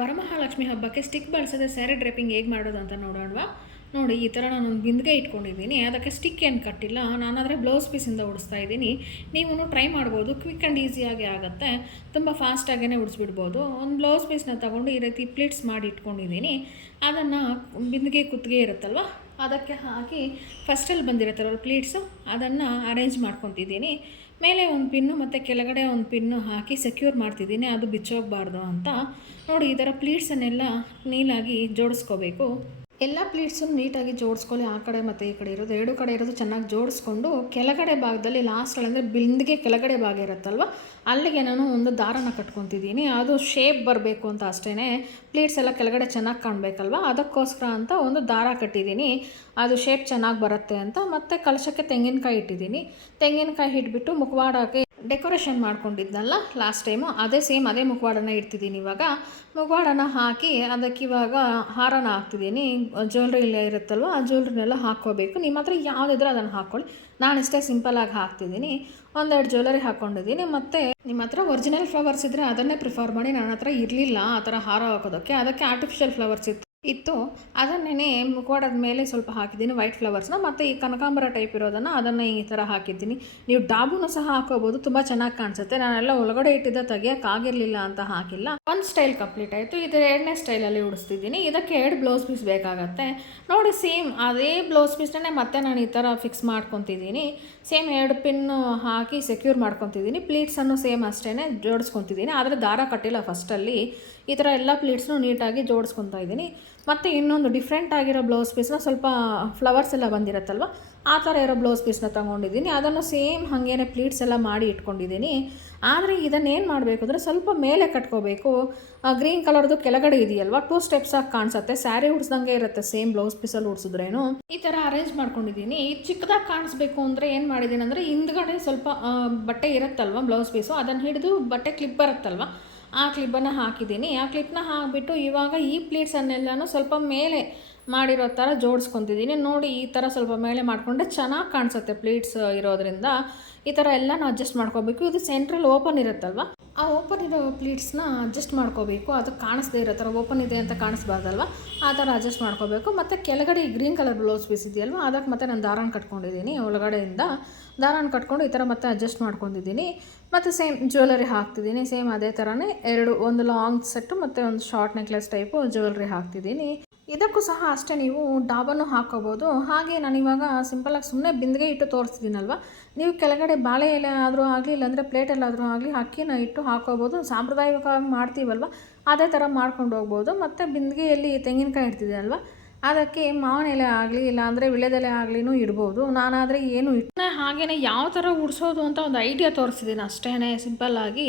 ವರಮಹಾಲಕ್ಷ್ಮಿ ಹಬ್ಬಕ್ಕೆ ಸ್ಟಿಕ್ ಬಳಸದೆ ಸ್ಯಾರಿ ಡ್ರೇಪಿಂಗ್ ಹೇಗೆ ಮಾಡೋದು ಅಂತ ನೋಡೋಣವಾ. ನೋಡಿ, ಈ ಥರ ನಾನೊಂದು ಬಿಂದಿಗೆ ಇಟ್ಕೊಂಡಿದ್ದೀನಿ. ಅದಕ್ಕೆ ಸ್ಟಿಕ್ ಏನು ಕಟ್ಟಿಲ್ಲ. ನಾನಾದರೆ ಬ್ಲೌಸ್ ಪೀಸಿಂದ ಉಡಿಸ್ತಾ ಇದ್ದೀನಿ. ನೀವು ಟ್ರೈ ಮಾಡ್ಬೋದು. ಕ್ವಿಕ್ ಆ್ಯಂಡ್ ಈಸಿಯಾಗಿ ಆಗುತ್ತೆ. ತುಂಬ ಫಾಸ್ಟಾಗೇ ಉಡಿಸ್ಬಿಡ್ಬೋದು. ಒಂದು ಬ್ಲೌಸ್ ಪೀಸ್ನ ತೊಗೊಂಡು ಈ ರೀತಿ ಪ್ಲೀಟ್ಸ್ ಮಾಡಿ ಇಟ್ಕೊಂಡಿದ್ದೀನಿ. ಅದನ್ನು ಬಿಂದಿಗೆ ಕುತ್ತಿಗೆ ಇರುತ್ತಲ್ವ, ಅದಕ್ಕೆ ಹಾಕಿ ಫಸ್ಟಲ್ಲಿ ಬಂದಿರುತ್ತಲ್ವ ಪ್ಲೀಟ್ಸು, ಅದನ್ನು ಅರೇಂಜ್ ಮಾಡ್ಕೊತಿದ್ದೀನಿ. ಮೇಲೆ ಒಂದು ಪಿನ್ನು ಮತ್ತು ಕೆಳಗಡೆ ಒಂದು ಪಿನ್ನು ಹಾಕಿ ಸೆಕ್ಯೂರ್ ಮಾಡ್ತಿದ್ದೀನಿ, ಅದು ಬಿಚ್ಚೋಗಬಾರ್ದು ಅಂತ. ನೋಡಿ, ಈ ಥರ ಪ್ಲೀಟ್ಸನ್ನೆಲ್ಲ ನೀಲಾಗಿ ಜೋಡಿಸ್ಕೋಬೇಕು. ಎಲ್ಲ ಪ್ಲೀಟ್ಸನ್ನು ನೀಟಾಗಿ ಜೋಡಿಸ್ಕೊಳ್ಳಿ. ಆ ಕಡೆ ಮತ್ತು ಈ ಕಡೆ ಇರೋದು, ಎರಡು ಕಡೆ ಇರೋದು ಚೆನ್ನಾಗಿ ಜೋಡಿಸ್ಕೊಂಡು ಕೆಳಗಡೆ ಭಾಗದಲ್ಲಿ ಲಾಸ್ಟಲ್ಲಿ ಬಿಂದಿಗೆ ಕೆಳಗಡೆ ಭಾಗ ಇರುತ್ತಲ್ವ, ಅಲ್ಲಿಗೆ ನಾನು ಒಂದು ದಾರನ ಕಟ್ಕೊತಿದ್ದೀನಿ. ಅದು ಶೇಪ್ ಬರಬೇಕು ಅಂತ ಅಷ್ಟೇ. ಪ್ಲೀಟ್ಸ್ ಎಲ್ಲ ಕೆಳಗಡೆ ಚೆನ್ನಾಗಿ ಕಾಣಬೇಕಲ್ವ, ಅದಕ್ಕೋಸ್ಕರ ಅಂತ ಒಂದು ದಾರ ಕಟ್ಟಿದ್ದೀನಿ. ಅದು ಶೇಪ್ ಚೆನ್ನಾಗಿ ಬರುತ್ತೆ ಅಂತ. ಮತ್ತು ಕಲಶಕ್ಕೆ ತೆಂಗಿನಕಾಯಿ ಇಟ್ಟಿದ್ದೀನಿ. ತೆಂಗಿನಕಾಯಿ ಇಟ್ಬಿಟ್ಟು ಮುಖವಾಡಕ್ಕೆ ಡೆಕೋರೇಷನ್ ಮಾಡ್ಕೊಂಡಿದ್ನಲ್ಲ ಲಾಸ್ಟ್ ಟೈಮು, ಅದೇ ಮುಖವಾಡನ ಇಡ್ತಿದ್ದೀನಿ. ಇವಾಗ ಮುಖವಾಡನ ಹಾಕಿ ಅದಕ್ಕೆ ಇವಾಗ ಹಾರನ ಹಾಕ್ತಿದ್ದೀನಿ. ಜ್ಯುವೆಲ್ರಿ ಇಲ್ಲ ಇರುತ್ತಲ್ವ, ಆ ಜ್ಯುವೆಲ್ರಿನೆಲ್ಲ ಹಾಕ್ಕೋಬೇಕು. ನಿಮ್ಮ ಹತ್ರ ಯಾವುದಿದ್ರೆ ಅದನ್ನು ಹಾಕ್ಕೊಳ್ಳಿ. ನಾನಿಷ್ಟೇ ಸಿಂಪಲಾಗಿ ಹಾಕ್ತಿದ್ದೀನಿ. ಒಂದೆರಡು ಜ್ಯುವೆಲರಿ ಹಾಕ್ಕೊಂಡಿದ್ದೀನಿ. ಮತ್ತು ನಿಮ್ಮ ಹತ್ರ ಒರಿಜಿನಲ್ ಫ್ಲವರ್ಸ್ ಇದ್ದರೆ ಅದನ್ನೇ ಪ್ರಿಫರ್ ಮಾಡಿ. ನನ್ನ ಹತ್ರ ಇರಲಿಲ್ಲ ಆ ಥರ ಹಾರ ಹಾಕೋದಕ್ಕೆ, ಅದಕ್ಕೆ ಆರ್ಟಿಫಿಷಿಯಲ್ ಫ್ಲವರ್ಸ್ ಇತ್ತು. ಅದನ್ನೇ ಮುಖವಾಡದ ಮೇಲೆ ಸ್ವಲ್ಪ ಹಾಕಿದ್ದೀನಿ ವೈಟ್ ಫ್ಲವರ್ಸ್ನ. ಮತ್ತು ಈ ಕನಕಾಂಬರ ಟೈಪ್ ಇರೋದನ್ನು ಅದನ್ನು ಈ ಥರ ಹಾಕಿದ್ದೀನಿ. ನೀವು ಡಾಬುನು ಸಹ ಹಾಕೋಬೋದು, ತುಂಬ ಚೆನ್ನಾಗಿ ಕಾಣಿಸುತ್ತೆ. ನಾನೆಲ್ಲ ಒಳಗಡೆ ಇಟ್ಟಿದ್ದ ತೆಗಿಯೋಕ್ಕಾಗಿರಲಿಲ್ಲ ಅಂತ ಹಾಕಿಲ್ಲ. ಒಂದು ಸ್ಟೈಲ್ ಕಂಪ್ಲೀಟ್ ಆಯಿತು. ಇದು ಎರಡನೇ ಸ್ಟೈಲಲ್ಲಿ ಉಡಿಸ್ತಿದ್ದೀನಿ. ಇದಕ್ಕೆ 2 ಬ್ಲೌಸ್ ಪೀಸ್ ಬೇಕಾಗತ್ತೆ. ನೋಡಿ, ಸೇಮ್ ಅದೇ ಬ್ಲೌಸ್ ಪೀಸ್ನೇ ಮತ್ತೆ ನಾನು ಈ ಥರ ಫಿಕ್ಸ್ ಮಾಡ್ಕೊತಿದ್ದೀನಿ. ಸೇಮ್ 2 ಪಿನ್ನು ಹಾಕಿ ಸೆಕ್ಯೂರ್ ಮಾಡ್ಕೊತಿದ್ದೀನಿ. ಪ್ಲೀಟ್ಸನ್ನು ಸೇಮ್ ಅಷ್ಟೇ ಜೋಡಿಸ್ಕೊತಿದ್ದೀನಿ. ಆದರೆ ದಾರ ಕಟ್ಟಿಲ್ಲ ಫಸ್ಟಲ್ಲಿ. ಈ ಥರ ಎಲ್ಲ ಪ್ಲೀಟ್ಸ್ನು ನೀಟಾಗಿ ಜೋಡಿಸ್ಕೊತಾ ಇದ್ದೀನಿ. ಮತ್ತು ಇನ್ನೊಂದು ಡಿಫ್ರೆಂಟ್ ಆಗಿರೋ ಬ್ಲೌಸ್ ಪೀಸ್ನ, ಸ್ವಲ್ಪ ಫ್ಲವರ್ಸ್ ಎಲ್ಲ ಬಂದಿರುತ್ತಲ್ವ, ಆ ಥರ ಇರೋ ಬ್ಲೌಸ್ ಪೀಸ್ನ ತೊಗೊಂಡಿದ್ದೀನಿ. ಅದನ್ನು ಸೇಮ್ ಹಾಗೇ ಪ್ಲೀಟ್ಸ್ ಎಲ್ಲ ಮಾಡಿ ಇಟ್ಕೊಂಡಿದ್ದೀನಿ. ಆದರೆ ಇದನ್ನೇನು ಮಾಡಬೇಕು ಅಂದರೆ ಸ್ವಲ್ಪ ಮೇಲೆ ಕಟ್ಕೋಬೇಕು. ಗ್ರೀನ್ ಕಲರ್ದು ಕೆಳಗಡೆ ಇದೆಯಲ್ವ, 2 ಸ್ಟೆಪ್ಸಾಗಿ ಕಾಣಿಸುತ್ತೆ. ಸ್ಯಾರಿ ಉಡ್ಸ್ದಂಗೆ ಇರುತ್ತೆ ಸೇಮ್ ಬ್ಲೌಸ್ ಪೀಸಲ್ಲಿ ಉಡ್ಸಿದ್ರೇನು. ಈ ಥರ ಅರೇಂಜ್ ಮಾಡ್ಕೊಂಡಿದ್ದೀನಿ. ಚಿಕ್ಕದಾಗಿ ಕಾಣಿಸ್ಬೇಕು ಅಂದರೆ ಏನು ಮಾಡಿದ್ದೀನಿ ಅಂದರೆ, ಹಿಂದ್ಗಡೆ ಸ್ವಲ್ಪ ಬಟ್ಟೆ ಇರುತ್ತಲ್ವ ಬ್ಲೌಸ್ ಪೀಸು, ಅದನ್ನು ಹಿಡಿದು ಬಟ್ಟೆ ಕ್ಲಿಪ್ ಬರುತ್ತಲ್ವ, ಆ ಕ್ಲಿಪ್ಪನ್ನು ಹಾಕಿದ್ದೀನಿ. ಆ ಕ್ಲಿಪ್ನ ಹಾಕಿಬಿಟ್ಟು ಇವಾಗ ಈ ಪ್ಲೀಟ್ಸನ್ನೆಲ್ಲನೂ ಸ್ವಲ್ಪ ಮೇಲೆ ಮಾಡಿರೋ ಥರ ಜೋಡಿಸ್ಕೊತಿದ್ದೀನಿ. ನೋಡಿ, ಈ ಥರ ಸ್ವಲ್ಪ ಮೇಲೆ ಮಾಡಿಕೊಂಡ್ರೆ ಚೆನ್ನಾಗಿ ಕಾಣಿಸುತ್ತೆ ಪ್ಲೀಟ್ಸ್ ಇರೋದ್ರಿಂದ. ಈ ಥರ ಎಲ್ಲನೂ ಅಡ್ಜಸ್ಟ್ ಮಾಡ್ಕೋಬೇಕು. ಇದು ಸೆಂಟ್ರಲ್ ಓಪನ್ ಇರುತ್ತಲ್ವ, ಆ ಓಪನ್ ಇರೋ ಪ್ಲೀಟ್ಸ್ನ ಅಡ್ಜಸ್ಟ್ ಮಾಡ್ಕೋಬೇಕು. ಅದು ಕಾಣಿಸ್ದೇ ಇರೋ ಥರ, ಓಪನ್ ಇದೆ ಅಂತ ಕಾಣಿಸ್ಬಾರ್ದಲ್ವ, ಆ ಥರ ಅಡ್ಜಸ್ಟ್ ಮಾಡ್ಕೋಬೇಕು. ಮತ್ತು ಕೆಳಗಡೆ ಈ ಗ್ರೀನ್ ಕಲರ್ ಬ್ಲೌಸ್ ಪೀಸ್ ಇದೆಯಲ್ವ, ಅದಕ್ಕೆ ಮತ್ತೆ ನಾನು ದಾರಾನ ಕಟ್ಕೊಂಡಿದ್ದೀನಿ. ಒಳಗಡೆಯಿಂದ ದಾರಾನ ಕಟ್ಕೊಂಡು ಈ ಥರ ಮತ್ತೆ ಅಡ್ಜಸ್ಟ್ ಮಾಡ್ಕೊಂಡಿದ್ದೀನಿ. ಮತ್ತು ಸೇಮ್ ಜ್ಯುವೆಲರಿ ಹಾಕ್ತಿದ್ದೀನಿ. ಸೇಮ್ ಅದೇ ಥರನೇ ಒಂದು ಲಾಂಗ್ ಸೆಟ್ಟು ಮತ್ತು ಒಂದು ಶಾರ್ಟ್ ನೆಕ್ಲೆಸ್ ಟೈಪು ಜ್ಯುವೆಲ್ರಿ ಹಾಕ್ತಿದ್ದೀನಿ. ಇದಕ್ಕೂ ಸಹ ಅಷ್ಟೇ, ನೀವು ಡಾಬನ್ನು ಹಾಕ್ಕೋಬೋದು. ಹಾಗೆ ನಾನಿವಾಗ ಸಿಂಪಲಾಗಿ ಸುಮ್ಮನೆ ಬಿಂದಿಗೆ ಇಟ್ಟು ತೋರಿಸ್ತೀನಲ್ವ, ನೀವು ಕೆಳಗಡೆ ಬಾಳೆ ಎಲೆ ಆದರೂ ಆಗಲಿ, ಇಲ್ಲಾಂದರೆ ಪ್ಲೇಟಲ್ಲಾದರೂ ಆಗಲಿ ಅಕ್ಕಿನ ಇಟ್ಟು ಹಾಕ್ಕೋಬೋದು. ಸಾಂಪ್ರದಾಯಿಕವಾಗಿ ಮಾಡ್ತೀವಲ್ವ, ಅದೇ ಥರ ಮಾಡ್ಕೊಂಡು ಹೋಗ್ಬೋದು. ಮತ್ತು ಬಿಂದಿಗೆಯಲ್ಲಿ ತೆಂಗಿನಕಾಯಿ ಇಡ್ತಿದ್ದೀನಲ್ವ, ಅದಕ್ಕೆ ಮಾವಿನ ಎಲೆ ಆಗಲಿ ಇಲ್ಲಾಂದರೆ ವಿಳ್ಯದೆಲೆ ಆಗಲಿನೂ ಇಡ್ಬೋದು. ನಾನಾದರೆ ಏನು ಹಾಗೆಯೇ ಯಾವ ಥರ ಉಡಿಸೋದು ಅಂತ ಒಂದು ಐಡಿಯಾ ತೋರಿಸಿದ್ದೀನಿ ಅಷ್ಟೇ. ಸಿಂಪಲ್ಲಾಗಿ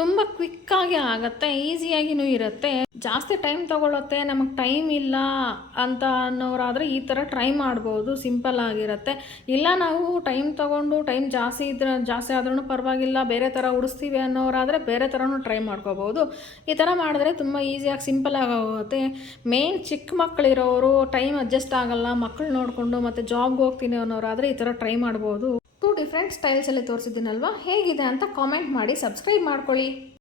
ತುಂಬ ಕ್ವಿಕ್ಕಾಗಿ ಆಗುತ್ತೆ, ಈಸಿಯಾಗಿಯೂ ಇರುತ್ತೆ. ಜಾಸ್ತಿ ಟೈಮ್ ತೊಗೊಳುತ್ತೆ, ನಮಗೆ ಟೈಮ್ ಇಲ್ಲ ಅಂತ ಅನ್ನೋರಾದರೆ ಈ ಥರ ಟ್ರೈ ಮಾಡ್ಬೋದು. ಸಿಂಪಲ್ ಆಗಿರುತ್ತೆ. ಇಲ್ಲ ನಾವು ಟೈಮ್ ತೊಗೊಂಡು ಟೈಮ್ ಜಾಸ್ತಿ ಆದ್ರೂ ಪರವಾಗಿಲ್ಲ, ಬೇರೆ ಥರ ಉಡಿಸ್ತೀವಿ ಅನ್ನೋರಾದರೆ ಬೇರೆ ಥರನೂ ಟ್ರೈ ಮಾಡ್ಕೋಬೋದು. ಈ ಥರ ಮಾಡಿದ್ರೆ ತುಂಬ ಈಸಿಯಾಗಿ ಸಿಂಪಲ್ಲಾಗಿ ಆಗುತ್ತೆ. ಮೇನ್ ಚಿಕ್ಕ ಮಕ್ಕಳಿರೋರು ಟೈಮ್ ಅಡ್ಜಸ್ಟ್ ಆಗಲ್ಲ, ಮಕ್ಕಳು ನೋಡಿಕೊಂಡು ಮತ್ತು ಜಾಬ್ಗೆ ಹೋಗ್ತೀನಿ ಅನ್ನೋರಾದರೆ ಈ ಥರ ಟ್ರೈ ಮಾಡ್ಬೋದು. 2 ಡಿಫ್ರೆಂಟ್ ಸ್ಟೈಲ್ಸಲ್ಲಿ ತೋರಿಸಿದ್ದೀನಲ್ವ, ಹೇಗಿದೆ ಅಂತ ಕಾಮೆಂಟ್ ಮಾಡಿ, ಸಬ್ಸ್ಕ್ರೈಬ್ ಮಾಡ್ಕೊಳ್ಳಿ.